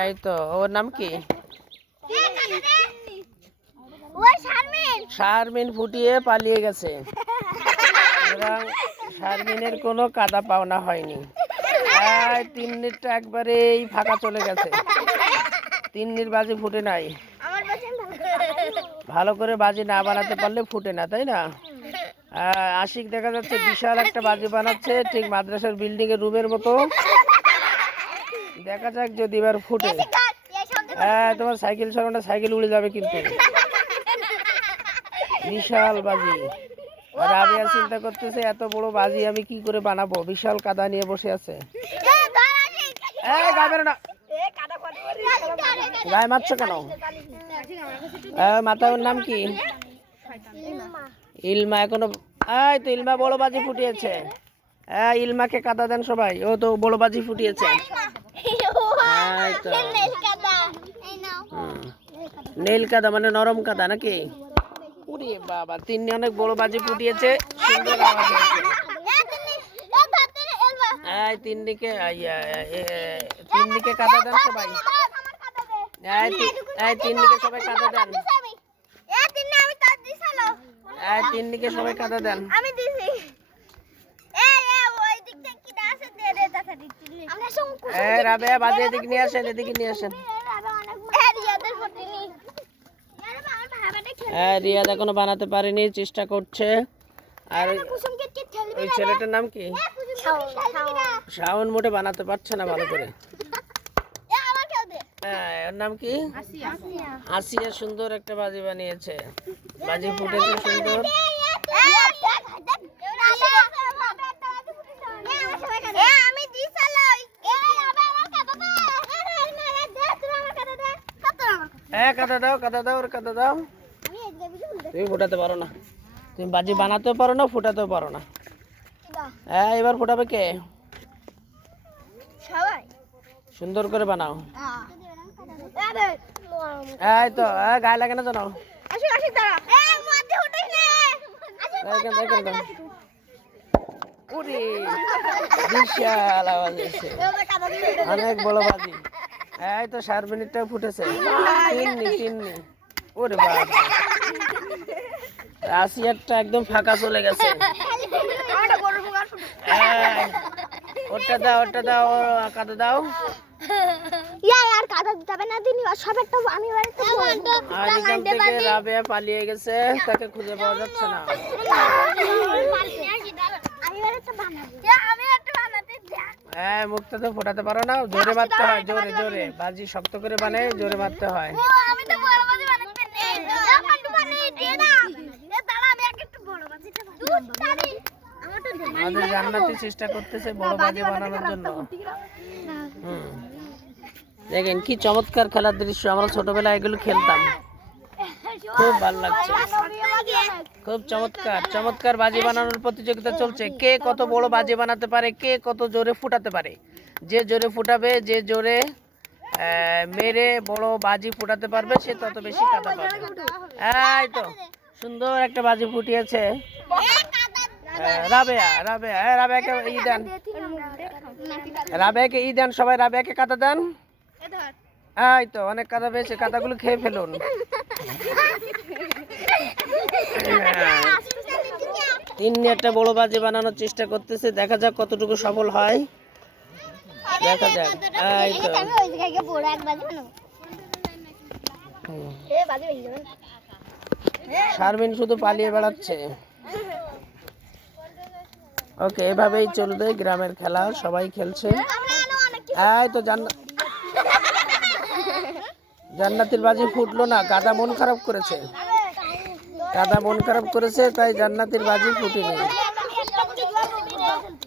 এই তো ওর নাম কি? শারমিন ফুটিয়ে পালিয়ে গেছে এবং শারমিনের কোনো কাদা পাওনা হয়নি। তিন্নিরটা একবারেই ফাঁকা চলে গেছে। তিন্নির বাজি ফুটে নাই। ভালো করে বাজি না বানাতে পারলে ফুটে না, তাই না? আশিক দেখা যাচ্ছে বিশাল একটা বাজি বানাচ্ছে, ঠিক মাদ্রাসার বিল্ডিং এর রুমের মতো। দেখা যাক যদি এবার ফুটে। তোমার সাইকেল সরানো, সাইকেল উড়ে যাবে কিন্তু। বিশাল বাজি। আর রাবেয়া চিন্তা করতেছে এত বড় বাজি আমি কি করে বানাবো, বিশাল কাদা নিয়ে বসে আছে। গায়ে মারছো কেন? মাতার নাম কি? ইলমা। এখনো তো ইলমা বড় বাজি ফুটিয়েছে। ইলমাকে কাদা দেন সবাই, ও তো বড় বাজি ফুটিয়েছে। নীল কাদা মানে নরম কাদা নাকি? উরে বাবা, তিন্নি অনেক বড় বাজি ফুটিয়েছে, সুন্দর আওয়াজ হয়েছে। তিন্নিকে কাদা দেন সবাই। তিন্নিকে সবাই কাদা দেন। তিন্নিকে সবাই কাদা দেন। রাবেয়া বাজি এদিকে নিয়ে আসেন, এদিকে নিয়ে আসেন। রিয়াদ এখনো বানাতে পারেনি, চেষ্টা করছে। আর ওই ছেলেটার নাম কি? শাওন। মোটে বানাতে পারছে না ভালো করে। ওর নাম কি? আসিয়া। সুন্দর একটা বাজি বানিয়েছে, বাজি ফুটেছে সুন্দর। কাদা দাও, কাদা দাও, ওর কাদা দাও। তুমি ফোটাতে পারো না, তুমি বাজি বানাতেও পারো না, ফোটাতেও পারো না। এবার ফোটাবে কে? সুন্দর করে বানাও। এই তো গায়ে লাগে না জানো। বিশাল আওয়াজ হয়েছে, অনেক বড় বাজি। এই তো শারমিনেরটাও ফুটেছে। তিন্নি। ওরে বাবা, আসিয়ারটা একদম ফাঁকা চলে গেছে। ওটা দাও, ওটা দাও, কাদা দাও। আর এখান থেকে রাবেয়া পালিয়ে গেছে, তাকে খুঁজে পাওয়া যাচ্ছে না। মুখটা তো ফোটাতে পারো না, জোরে মারতে হয়, জোরে জোরে। বাজি শক্ত করে বানায়, জোরে মারতে হয়। আমাদের জান্নাতি চেষ্টা করতেছে বড় বাজি বানানোর জন্য। দেখেন কি চমৎকার খেলার দৃশ্য। আমরা ছোটবেলায় এগুলো খেলতাম, খুব ভালো লাগছে। খুব চমৎকার চমৎকার বাজি বানানোর প্রতিযোগিতা চলছে। কে কত বড় বাজি বানাতে পারে, কে কত জোরে ফুটাতে পারে। যে জোরে ফুটাবে, যে জোরে মেরে বড় বাজি ফুটাতে পারবে, সে তত বেশি কাদা পাবে। এই তো সুন্দর একটা বাজি ফুটিয়েছে রাবেয়া। রাবেয়াকে ই দেন, রাবেয়াকে ই দেন সবাই, রাবেয়াকে কাদা দেন। এই তো অনেক কাদা পেয়েছে, কাদাগুলো খেয়ে ফেলুন। তিন্নি একটা বড় বাজি বানানোর চেষ্টা করতেছে, দেখা যাক কতটুকু সফল হয়, দেখা যাক। এই তো শারমিন শুধু পালিয়ে বেড়াচ্ছে। ওকে, এভাবেই চলবে গ্রামের খেলা, সবাই খেলছে। এই তো জান্নাতের বাজি ফুটলো না, কাদা মন খারাপ করেছে। কাদা মন খারাপ করেছে, তাই জান্নাতের বাজি ফুটেনি।